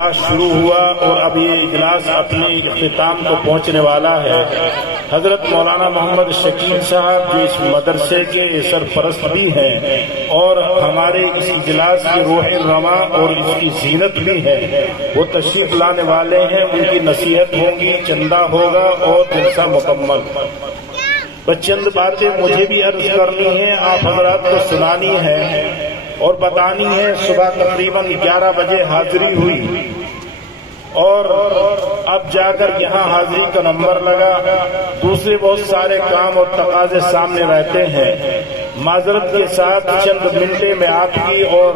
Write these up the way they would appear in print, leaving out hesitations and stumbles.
شروع ہوا اور اب یہ اجلاس اپنے اختتام کو پہنچنے والا ہے۔ حضرت مولانا محمد شکیل صاحب جو اس مدرسے کے سرپرست بھی ہیں اور ہمارے اس اجلاس کی روح رواں اور اس کی زینت بھی ہے، وہ تشریف لانے والے ہیں۔ ان کی نصیحت ہوگی، چندہ ہوگا اور جلسہ مکمل۔ بس چند باتیں مجھے بھی عرض کرنی ہیں، آپ حضرات کو سنانی ہے اور بتانی ہے۔ صبح تقریباً 11 بجے حاضری ہوئی اور اب جا کر یہاں حاضری کا نمبر لگا۔ دوسرے بہت سارے کام اور تقاضے سامنے رہتے ہیں۔ معذرت کے ساتھ چند منٹیں میں آپ کی اور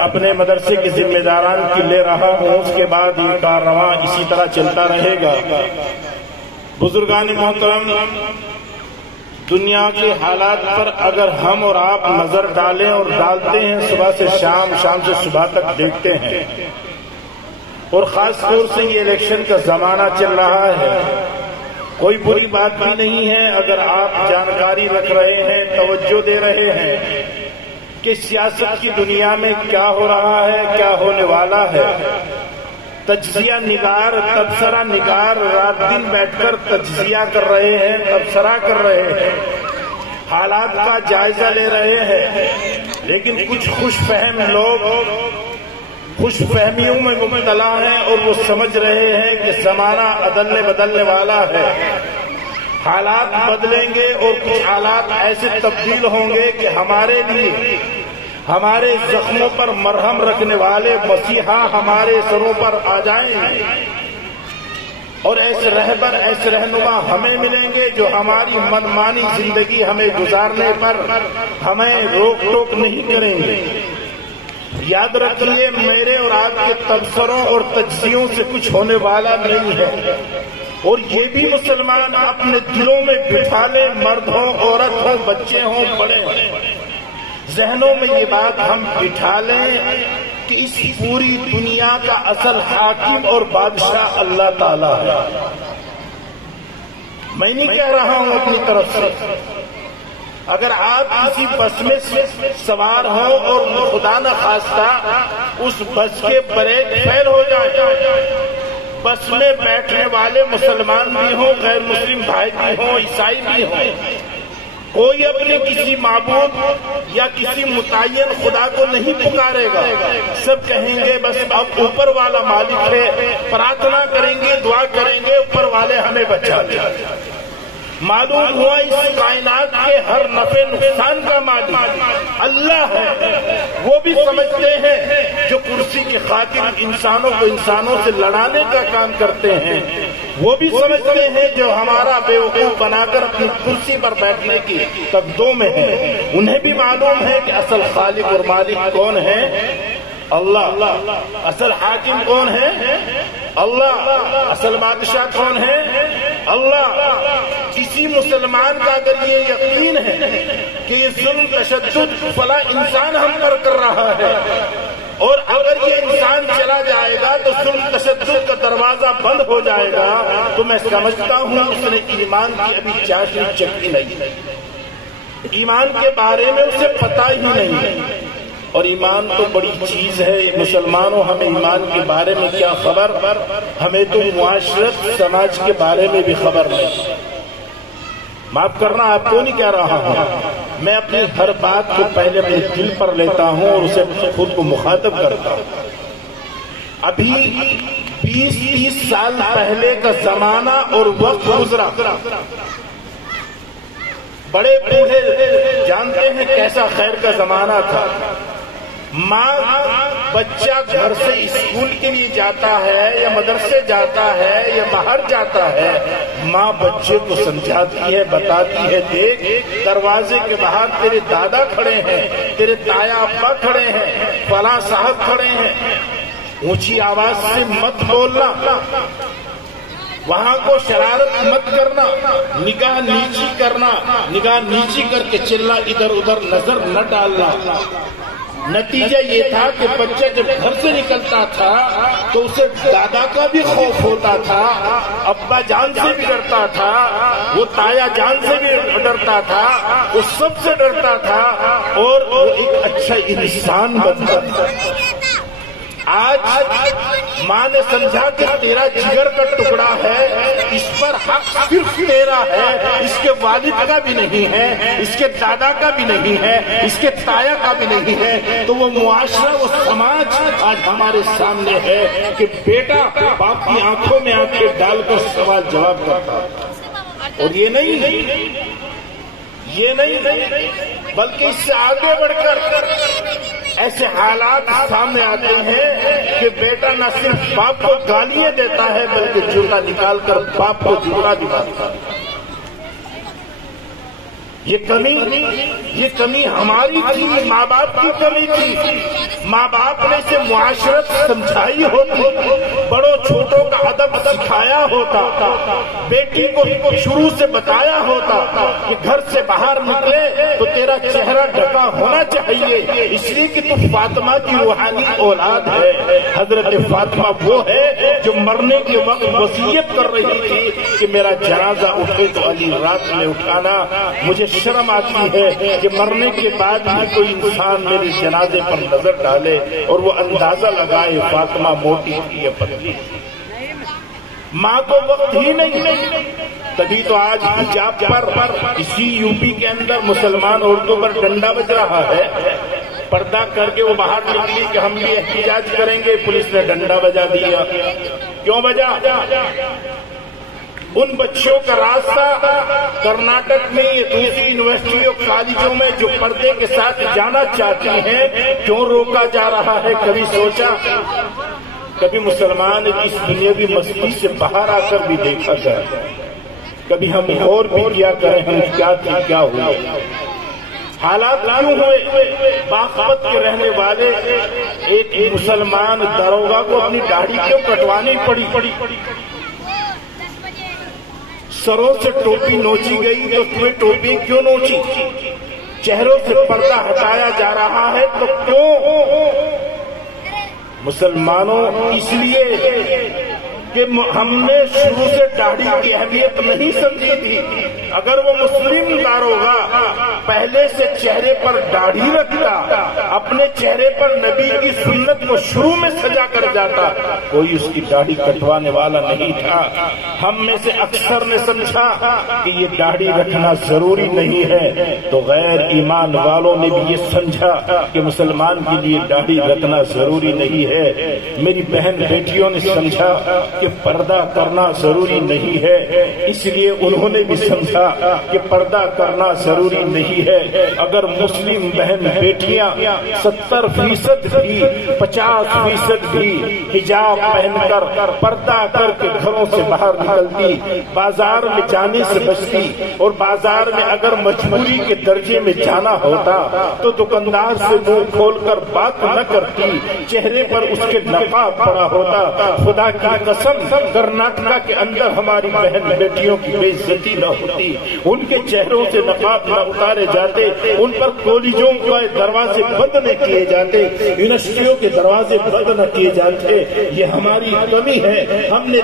اپنے مدرسے کے ذمہ داران کی لے رہا ہوں، اس کے بعد یہ کاررواں اسی طرح چلتا رہے گا۔ بزرگان محترم، دنیا کے حالات پر اگر ہم اور آپ نظر ڈالیں اور ڈالتے ہیں، صبح سے شام، شام سے صبح تک دیکھتے ہیں، اور خاص طور سے یہ الیکشن کا زمانہ چل رہا ہے، کوئی بری بات بھی نہیں ہے اگر آپ جانکاری رکھ رہے ہیں، توجہ دے رہے ہیں کہ سیاست کی دنیا میں کیا ہو رہا ہے، کیا ہونے والا ہے۔ تجزیہ نگار، تبصرہ نگار رات دن بیٹھ کر تجزیہ کر رہے ہیں، تبصرہ کر رہے ہیں، حالات کا جائزہ لے رہے ہیں، لیکن کچھ خوش فہم لوگ خوش فہمیوں میں مبتلا ہیں اور وہ سمجھ رہے ہیں کہ زمانہ بدلنے والا ہے، حالات بدلیں گے اور کچھ حالات ایسے تبدیل ہوں گے کہ ہمارے لیے، ہمارے زخموں پر مرہم رکھنے والے مسیحا ہمارے سروں پر آ جائیں گے، اور ایسے رہبر، ایسے رہنما ہمیں ملیں گے جو ہماری منمانی زندگی ہمیں گزارنے پر ہمیں روک ٹوک نہیں کریں گے۔ یاد رکھیے، میرے اور آپ کے تبصروں اور تجزیوں سے کچھ ہونے والا نہیں ہے، اور یہ بھی مسلمان اپنے دلوں میں بٹھا لیں، مرد ہوں، عورت ہوں، بچے ہوں، بڑے ہوں، ذہنوں میں یہ بات ہم بٹھا لیں کہ اس پوری دنیا کا اصل حاکم اور بادشاہ اللہ تعالیٰ ہے۔ میں نہیں کہہ رہا ہوں اپنی طرف سے، اگر آپ کسی بس میں سوار ہوں اور خدا نہ خواستہ اس بس کے بریک فیل ہو جائے، بس میں بیٹھنے والے مسلمان بھی ہوں، غیر مسلم بھائی بھی ہوں، عیسائی بھی ہوں، کوئی اپنے کسی معبود یا کسی متعین خدا کو نہیں پکارے گا، سب کہیں گے بس اب اوپر والا مالک ہے، پرارتھنا کریں گے، دعا کریں گے، اوپر والے ہمیں بچا دے۔ معلوم ہوا اس کائنات کے ہر نفع نقصان کا مالک اللہ ہے۔ وہ بھی سمجھتے ہیں جو کرسی کی خاطر انسانوں کو انسانوں سے لڑانے کا کام کرتے ہیں، وہ بھی سمجھتے ہیں جو ہمارا بیوقوف بنا کر اپنی کرسی پر بیٹھنے کی تقدوں میں ہے، انہیں بھی معلوم ہے کہ اصل خالق اور مالک کون ہے؟ اللہ۔ اصل حاکم کون ہے؟ اللہ۔ اصل بادشاہ کون ہے؟ اللہ۔ کسی مسلمان کا اگر یہ یقین ہے کہ یہ ظلم، تشدد فلاں انسان ہم پر کر رہا ہے، اور اگر یہ انسان چلا جائے گا تو ظلم تشدد کا دروازہ بند ہو جائے گا، تو میں سمجھتا ہوں اس نے ایمان کی ابھی چاشنی چکھی نہیں، ایمان کے بارے میں اسے پتہ ہی نہیں ہے۔ اور ایمان تو بڑی چیز ہے، مسلمانوں ہمیں ایمان کے بارے میں کیا خبر، ہمیں تو معاشرت، سماج کے بارے میں بھی خبر نہیں۔ معاف کرنا، آپ کو نہیں کہہ رہا ہوں، میں اپنی ہر بات کو پہلے اپنے دل پر لیتا ہوں اور اسے خود کو مخاطب کرتا ہوں۔ ابھی 20-30 سال پہلے کا زمانہ اور وقت گزرا، بڑے بوڑھے جانتے ہیں کیسا خیر کا زمانہ تھا۔ ماں، بچہ گھر سے اسکول کے لیے جاتا ہے یا مدرسے جاتا ہے یا باہر جاتا ہے، ماں بچے کو سمجھاتی ہے، بتاتی ہے، دیکھ دروازے کے باہر تیرے دادا کھڑے ہیں، تیرے تایا ابا کھڑے ہیں، فلاں صاحب کھڑے ہیں، اونچی آواز سے مت بولنا، وہاں کو شرارت مت کرنا، نگاہ نیچی کرنا، نگاہ نیچی کر کے چلنا، ادھر ادھر نظر نہ ڈالنا۔ نتیجہ یہ تھا کہ بچہ جب گھر سے نکلتا تھا تو اسے دادا کا بھی خوف ہوتا تھا، ابا جان سے بھی ڈرتا تھا، وہ تایا جان سے بھی ڈرتا تھا، وہ سب سے ڈرتا تھا، اور وہ ایک اچھا انسان بنتا تھا۔ آج ماں نے سمجھا کہ تیرا جگر کا ٹکڑا ہے، اس پر حق صرف تیرا ہے، اس کے والد کا بھی نہیں ہے، اس کے دادا کا بھی نہیں ہے، اس کے تایا کا بھی نہیں ہے۔ تو وہ معاشرہ، وہ سماج آج ہمارے سامنے ہے کہ بیٹا باپ کی آنکھوں میں آنکھیں ڈال کر سوال جواب کرتا ہے۔ اور یہ نہیں بلکہ اس سے آگے بڑھ کر ایسے حالات سامنے آتے ہیں کہ بیٹا نہ صرف باپ کو گالیاں دیتا ہے بلکہ جوتا نکال کر باپ کو جوتا دکھاتا ہے۔ یہ کمی ہماری تھی، ماں باپ کی کمی تھی۔ ماں باپ نے اسے معاشرت سمجھائی ہوتی، بڑوں چھوٹوں کا ادب سکھایا ہوتا، بیٹی کو شروع سے بتایا ہوتا کہ گھر سے باہر نکلے تو تیرا چہرہ ڈھکا ہونا چاہیے، اس لیے کہ تو فاطمہ کی روحانی اولاد ہے۔ حضرت فاطمہ وہ ہے جو مرنے کے وقت وصیت کر رہی تھی کہ میرا جنازہ اٹھے تو علی رات میں اٹھانا۔ مجھے شرم آتی ہے کہ مرنے کے بعد بھی کوئی انسان میرے جنازے پر نظر ڈالے اور وہ اندازہ لگائے فاطمہ موٹی تھی یا پتلی۔ ماں کو وقت ہی نہیں، تبھی تو آج حجاب پر اسی یو پی کے اندر مسلمان عورتوں پر ڈنڈا بج رہا ہے۔ پردہ کر کے وہ باہر نکلی کہ ہم بھی احتجاج کریں گے، پولیس نے ڈنڈا بجا دیا۔ کیوں بجا؟ ان بچوں کا راستہ کرناٹک میں یا دوسری یونیورسٹیوں کالجوں میں جو پردے کے ساتھ جانا چاہتی ہیں، کیوں روکا جا رہا ہے؟ کبھی سوچا؟ کبھی مسلمان اس دنیاوی مستی سے باہر آ کر بھی دیکھا جائے، کبھی ہم غور بھی کیا کریں ہم کیا تھے کیا ہوئے، حالات کیوں ہوئے؟ باخبت کے رہنے والے ایک مسلمان داروغہ کو اپنی داڑھی کیوں کٹوانی پڑی؟ سروں سے ٹوپی نوچی گئی تو تمہیں ٹوپی کیوں نوچی؟ چہروں سے پردہ ہٹایا جا رہا ہے تو کیوں؟ مسلمانوں، اس لیے کہ ہم نے شروع سے داڑھی کی اہمیت نہیں سمجھی تھی۔ اگر وہ مسلم داروغہ پہلے سے چہرے پر داڑھی رکھتا، اپنے چہرے پر نبی کی سنت کو شروع میں سجا کر جاتا، کوئی اس کی داڑھی کٹوانے والا نہیں تھا۔ ہم میں سے اکثر نے سمجھا کہ یہ داڑھی رکھنا ضروری نہیں ہے، تو غیر ایمان والوں نے بھی یہ سمجھا کہ مسلمان کے لیے داڑھی رکھنا ضروری نہیں ہے۔ میری بہن بیٹیوں نے سمجھا کہ پردہ کرنا ضروری نہیں ہے، اس لیے انہوں نے بھی سمجھا کہ پردہ کرنا ضروری نہیں ہے۔ اگر مسلم بہن بیٹیاں 70% بھی 50% بھی حجاب پہن کر پردہ کر کے گھروں سے باہر نکلتی، بازار میں جانے سے بچتی، اور بازار میں اگر مجبوری کے درجے میں جانا ہوتا تو دکاندار سے منہ کھول کر بات نہ کرتی، چہرے پر اس کے نقاب پڑا ہوتا، خدا کی قسم کرناٹکا کے اندر ہماری بہن بیٹیوں کی بے عزتی نہ ہوتی، ان کے چہروں سے نقاب نہ اتارے جاتے، ان پر کالجوں کے دروازے بند نہ کیے جاتے، یونیورسٹیوں کے دروازے بند نہ کیے جاتے۔ یہ ہماری کمی ہے، ہم نے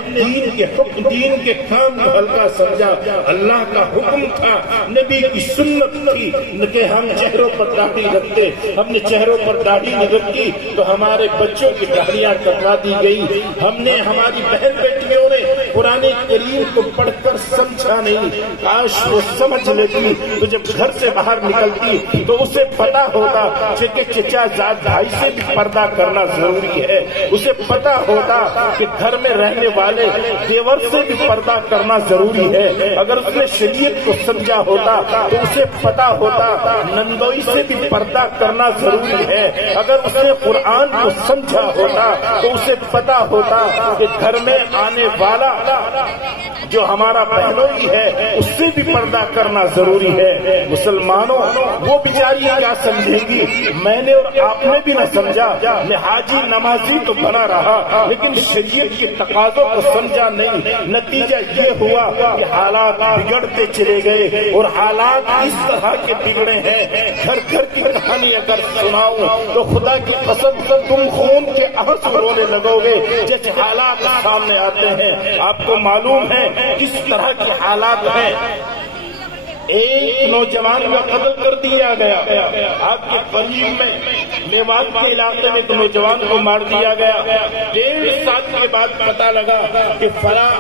دین کے کام کو ہلکا سمجھا۔ اللہ کا حکم تھا، نبی کی سنت تھی کہ ہم چہروں پر داڑھی رکھتے، ہم نے چہروں پر داڑھی نہیں رکھی تو ہمارے بچوں کی داڑھیاں کٹوا دی گئی۔ ہم نے ہماری بہن بیٹیوں نے قرآن کریم کو پڑھ کر سمجھا نہیں، کاش وہ سمجھ لیتی تو جب گھر سے باہر نکلتی تو اسے پتا ہوتا کہ چچا زاد بھائی سے بھی پردہ کرنا ضروری ہے، اسے پتا ہوتا کہ گھر میں رہنے والے دیور سے بھی پردہ کرنا ضروری ہے۔ اگر اس نے شریعت کو سمجھا ہوتا تو اسے پتا ہوتا نندوئی سے بھی پردہ کرنا ضروری ہے۔ اگر اس نے قرآن کو سمجھا ہوتا تو اسے پتا ہوتا کہ گھر میں آنے والا جو ہمارا بہنوئی ہے اس سے بھی پردہ کرنا ضروری ہے۔ مسلمانوں، وہ بیچاری کیا سمجھیں گی؟ میں نے اور آپ نے بھی نہ سمجھا، میں حاجی نمازی تو بنا رہا لیکن شریعت کے تقاضوں کو سمجھا نہیں۔ نتیجہ یہ ہوا کہ حالات بگڑتے چلے گئے، اور حالات اس طرح کے بگڑے ہیں، گھر گھر کی کہانی اگر سناؤں تو خدا کی قسم تم خون کے آنسو رونے لگو گے جیسے حالات سامنے آتے ہیں۔ آپ کو معلوم ہے کس طرح کے حالات ہیں۔ ایک نوجوان کا قتل کر دیا گیا، آپ کے قریب میں میوات کے علاقے میں ایک نوجوان کو مار دیا گیا. 1.5 سال کے بعد پتا لگا کہ فلاں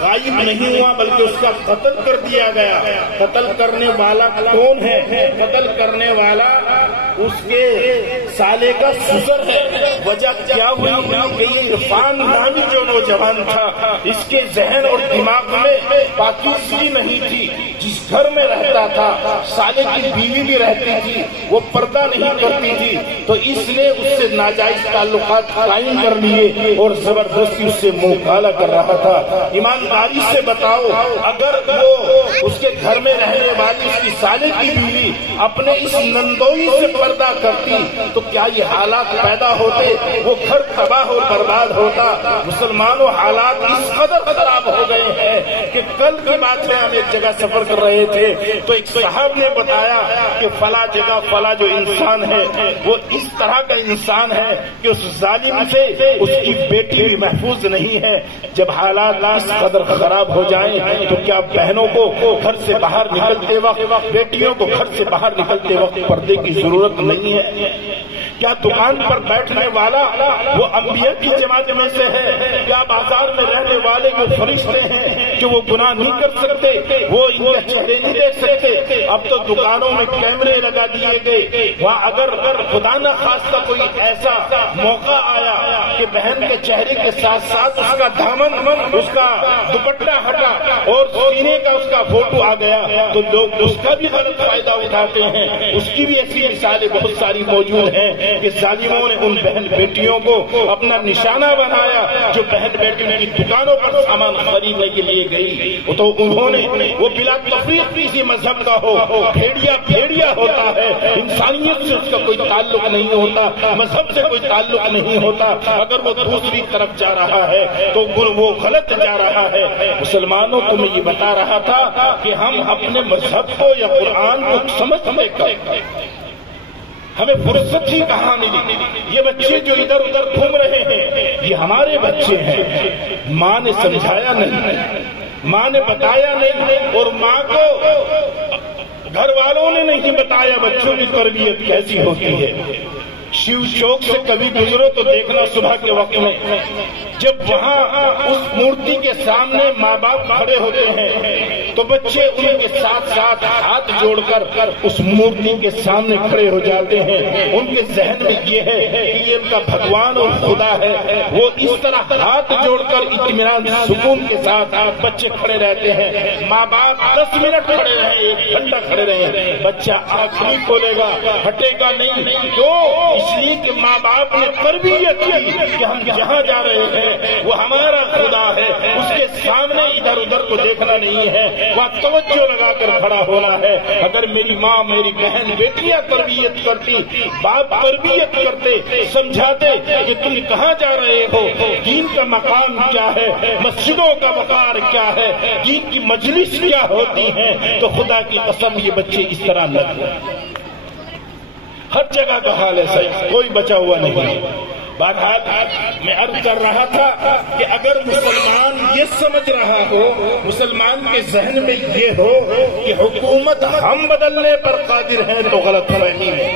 غائب نہیں ہوا بلکہ اس کا قتل کر دیا گیا. قتل کرنے والا کون ہے؟ قتل کرنے والا اس کے سالے کا سسر ہے. وجہ کیا ہوئی کہ یہ عرفان نامی جو نوجوان تھا اس کے ذہن اور دماغ میں پاکیزگی نہیں تھی. جس گھر میں رہتا تھا سالے کی بیوی بھی رہتی تھی، وہ پردہ نہیں کرتی تھی، تو اس نے اس سے ناجائز تعلقات قائم کر لیے اور زبردستی اس سے منہ کالا کر رہا تھا. ایمانداری سے بتاؤ، اگر وہ اس کے گھر میں رہنے والی اس کی سالے کی بیوی اپنے اس نندوئی سے پردہ کرتی تو کیا یہ حالات پیدا ہوتے؟ وہ گھر تباہ و برباد ہوتا. مسلمانوں، حالات اس قدر خراب ہو گئے ہیں کہ کل کی بات ہے، ہم ایک جگہ سفر کر رہے تھے تو ایک صاحب نے بتایا کہ فلاں جگہ فلاں جو انسان ہے وہ اس طرح کا انسان ہے کہ اس ظالم سے اس کی بیٹی بھی محفوظ نہیں ہے. جب حالات اس قدر خراب ہو جائیں تو کیا بہنوں کو گھر سے باہر نکلتے وقت، بیٹیوں کو گھر سے باہر نکلتے وقت پردے کی ضرورت نہیں ہے؟ کیا دکان پر بیٹھنے والا وہ انبیاء کی جماعت میں سے ہے؟ کیا بازار میں رہنے والے جو فرشتے ہیں کہ وہ گناہ نہیں کر سکتے، وہ ان کے چہرے نہیں دیکھ سکتے؟ اب تو دکانوں میں کیمرے لگا دیے گئے. وہاں اگر خدا نہ خواستہ کوئی ایسا موقع آیا کہ بہن کے چہرے کے ساتھ ساتھ اس کا دامن، اس کا دوپٹہ ہٹا اور سینے کا اس کا فوٹو آ گیا تو لوگ اس کا بھی غلط فائدہ اٹھاتے ہیں. اس کی بھی ایسی مثالیں بہت ساری موجود ہیں کہ ظالموں نے ان بہن بیٹیوں کو اپنا نشانہ بنایا جو بہن بیٹیوں کی دکانوں پر سامان خریدنے کے لیے گئی. تو انہوں نے وہ بلا تفریق کسی مذہب کا ہو، بھیڑیا ہوتا ہے، انسانیت سے اس کا کوئی تعلق نہیں ہوتا، مذہب سے کوئی تعلق نہیں ہوتا. اگر وہ دوسری طرف جا رہا ہے تو وہ غلط جا رہا ہے. مسلمانوں کو میں یہ بتا رہا تھا کہ ہم اپنے مذہب کو یا قرآن کو سمجھنے کا ہمیں فرصت ہی کہاں ملی. یہ بچے جو ادھر ادھر گھوم رہے ہیں یہ ہمارے بچے ہیں. ماں نے سمجھایا نہیں، ماں نے بتایا نہیں، اور ماں کو گھر والوں نے نہیں بتایا بچوں کی تربیت کیسی ہوتی ہے. شیو چوک سے کبھی گزرو تو دیکھنا صبح کے وقت میں جب وہاں اس مورتی کے سامنے ماں باپ کھڑے ہوتے ہیں تو بچے ان کے ساتھ ساتھ ہاتھ جوڑ کر اس مورتی کے سامنے کھڑے ہو جاتے ہیں. ان کے ذہن میں یہ ہے کہ یہ ان کا بھگوان اور خدا ہے. وہ اس طرح ہاتھ جوڑ کر اطمینان سکون کے ساتھ بچے کھڑے رہتے ہیں. ماں باپ 10 منٹ کھڑے رہے، 1 گھنٹہ کھڑے رہے، بچہ آنکھ نہیں کھولے گا، ہٹے گا نہیں. کیوں؟ اس لیے کہ ماں باپ نے تربیت کی کہ ہم جہاں جا رہے ہیں وہ ہمارا خدا ہے، اس کے سامنے ادھر ادھر کو دیکھنا نہیں ہے، وہاں توجہ لگا کر کھڑا ہونا ہے. اگر میری ماں، میری بہن، بیٹیاں تربیت کرتی، باپ تربیت کرتے، سمجھاتے کہ تم کہاں جا رہے ہو، دین کا مقام کیا ہے، مسجدوں کا وقار کیا ہے، دین کی مجلس کیا ہوتی ہے، تو خدا کی قسم یہ بچے اس طرح نہ. ہر جگہ کا حال ہے، کوئی بچا ہوا نہیں. بہرحال میں عرض کر رہا تھا کہ اگر مسلمان یہ سمجھ رہا ہو، مسلمان کے ذہن میں یہ ہو کہ حکومت ہم بدلنے پر قادر ہیں تو غلط فہمی ہے.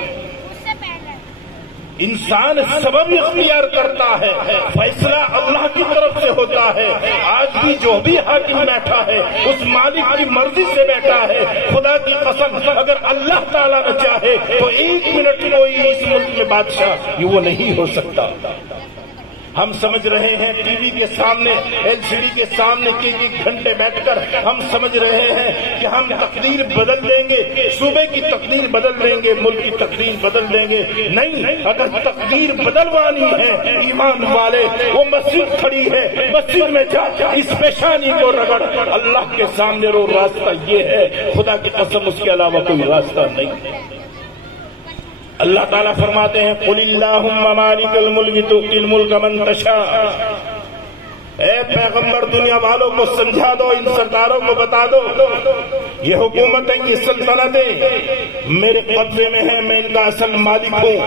انسان سبب اختیار کرتا ہے، فیصلہ اللہ کی طرف سے ہوتا ہے. آج بھی جو بھی حاکم بیٹھا ہے اس مالک کی مرضی سے بیٹھا ہے. خدا کی قسم اگر اللہ تعالیٰ نہ چاہے تو 1 منٹ کوئی اس ملک میں بادشاہ وہ نہیں ہو سکتا. ہم سمجھ رہے ہیں ٹی وی کے سامنے، LCD کے سامنے 1 گھنٹے بیٹھ کر ہم سمجھ رہے ہیں کہ ہم تقدیر بدل دیں گے، صوبے کی تقدیر بدل دیں گے، ملک کی تقدیر بدل دیں گے. نہیں، اگر تقدیر بدلوانی ہے ایمان والے، وہ مسجد کھڑی ہے، مسجد میں جا اس پیشانی کو رگڑ، اللہ کے سامنے رو. راستہ یہ ہے، خدا کی قسم اس کے علاوہ کوئی راستہ نہیں. اللہ تعالیٰ فرماتے ہیں قُلِ اللَّهُمَّ مَالِكَ الْمُلْكِ تُؤْتِي الْمُلْكَ مَن تَشَاءُ. اے پیغمبر دنیا والوں کو سمجھا دو، ان سرداروں کو بتا دو یہ حکومتیں، یہ سلطنتیں میرے قبضے میں ہیں، میں ان کا اصل مالک ہوں.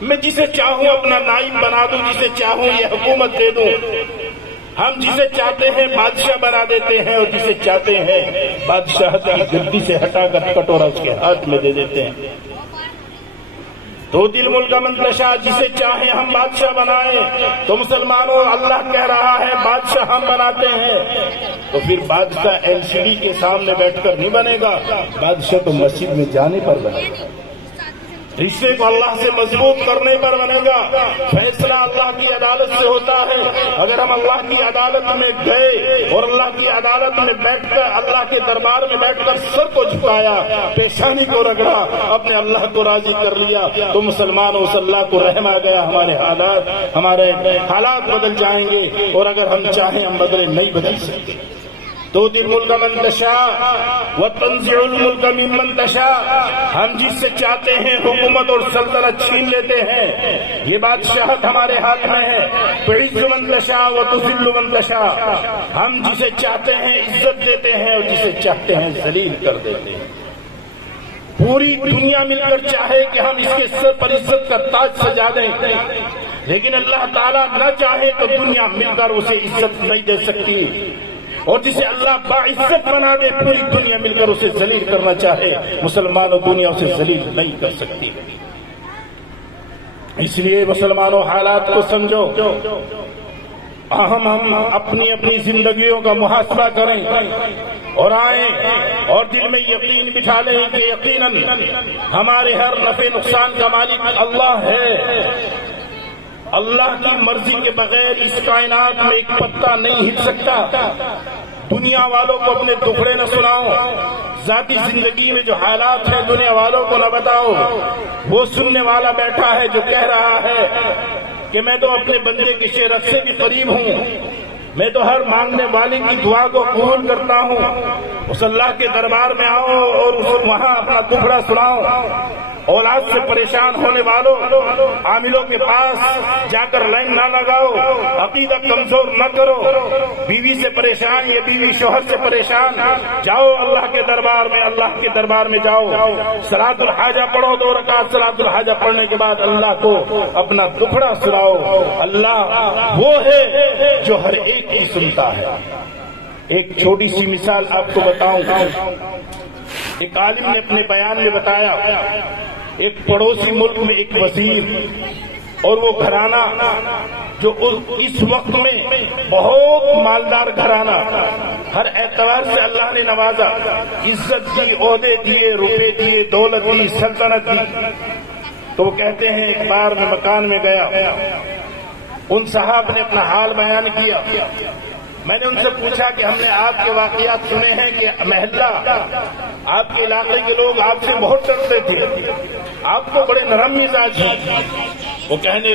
میں جسے چاہوں اپنا نائب بنا دوں، جسے چاہوں یہ حکومت دے دوں. ہم جسے چاہتے ہیں بادشاہ بنا دیتے ہیں اور جسے چاہتے ہیں بادشاہت کی گدی سے ہٹا کر کٹورا اس کے ہاتھ میں دے دیتے ہیں. تو دل ملک منتشا، جسے چاہیں ہم بادشاہ بنائیں، تو مسلمانوں اللہ کہہ رہا ہے بادشاہ ہم بناتے ہیں، تو پھر بادشاہ LCD کے سامنے بیٹھ کر نہیں بنے گا، بادشاہ تو مسجد میں جانے پر بنے گا، رشتے کو اللہ سے مضبوط کرنے پر بنے گا، فیصلہ اللہ کی عدالت سے ہوتا ہے۔ اگر ہم اللہ کی عدالت میں گئے اور اللہ کی عدالت میں بیٹھ کر، اللہ کے دربار میں بیٹھ کر سر کو جھکایا، پیشانی کو رگڑا، اپنے اللہ کو راضی کر لیا، تو مسلمانوں سے اللہ کو رحم آ گیا، ہمارے حالات بدل جائیں گے، اور اگر ہم چاہیں ہم بدلے نہیں بدل سکتے۔ تو دل ملک من تشاء وتنزع الملک ممن تشاء، ہم جس سے چاہتے ہیں حکومت اور سلطنت چھین لیتے ہیں، یہ بادشاہت ہمارے ہاتھ میں ہے۔ تعز من تشاء وتذل من تشاء، ہم جسے چاہتے ہیں عزت دیتے ہیں اور جسے چاہتے ہیں ذلیل کر دیتے ہیں۔ پوری دنیا مل کر چاہے کہ ہم اس کے سر پر عزت کا تاج سجا دیں، لیکن اللہ تعالیٰ نہ چاہے تو دنیا مل کر اسے عزت نہیں دے سکتی، اور جسے اللہ باعزت بنا دے پوری دنیا مل کر اسے ذلیل کرنا چاہے، مسلمانوں دنیا اسے ذلیل نہیں کر سکتی۔ اس لیے مسلمانوں حالات کو سمجھو، ہم اپنی زندگیوں کا محاسبہ کریں اور آئیں اور دل میں یقین بٹھا لیں کہ یقیناً ہمارے ہر نفع نقصان کا مالک اللہ ہے۔ اللہ کی مرضی کے بغیر اس کائنات میں ایک پتا نہیں ہل سکتا۔ دنیا والوں کو اپنے دکھڑے نہ سناؤ، ذاتی زندگی میں جو حالات ہیں دنیا والوں کو نہ بتاؤ۔ وہ سننے والا بیٹھا ہے جو کہہ رہا ہے کہ میں تو اپنے بندے کی شرف سے بھی قریب ہوں، میں تو ہر مانگنے والے کی دعا کو قبول کرتا ہوں۔ اس اللہ کے دربار میں آؤ اور وہاں اپنا دکھڑا سناؤ۔ اولاد سے پریشان ہونے والوں، عاملوں کے پاس جا کر لائن نہ لگاؤ، عقیدہ کمزور نہ کرو۔ بیوی سے پریشان یا بیوی شوہر سے پریشان، جاؤ اللہ کے دربار میں، اللہ کے دربار میں جاؤ، صلاۃ الحاجہ پڑھو، 2 رکعت صلاۃ الحاجہ پڑھنے کے بعد اللہ کو اپنا دکھڑا سناؤ۔ اللہ وہ ہے جو ہر ایک کی سنتا ہے۔ ایک چھوٹی سی مثال آپ کو بتاؤں، ایک عالم نے اپنے بیان میں بتایا، ایک پڑوسی ملک میں ایک وزیر اور وہ گھرانہ جو اس وقت میں بہت مالدار گھرانہ، ہر اعتبار سے اللہ نے نوازا، عزت دی، عہدے دیے، روپے دیے، دولت دی، سلطنت دی۔ تو وہ کہتے ہیں ایک بار میں مکان میں گیا، ان صاحب نے اپنا حال بیان کیا۔ میں نے ان سے پوچھا کہ ہم نے آپ کے واقعات سنے ہیں کہ محلہ آپ کے علاقے کے لوگ آپ سے بہت ڈرتے تھے، آپ کو بڑے نرم مزاج ہیں۔ وہ کہنے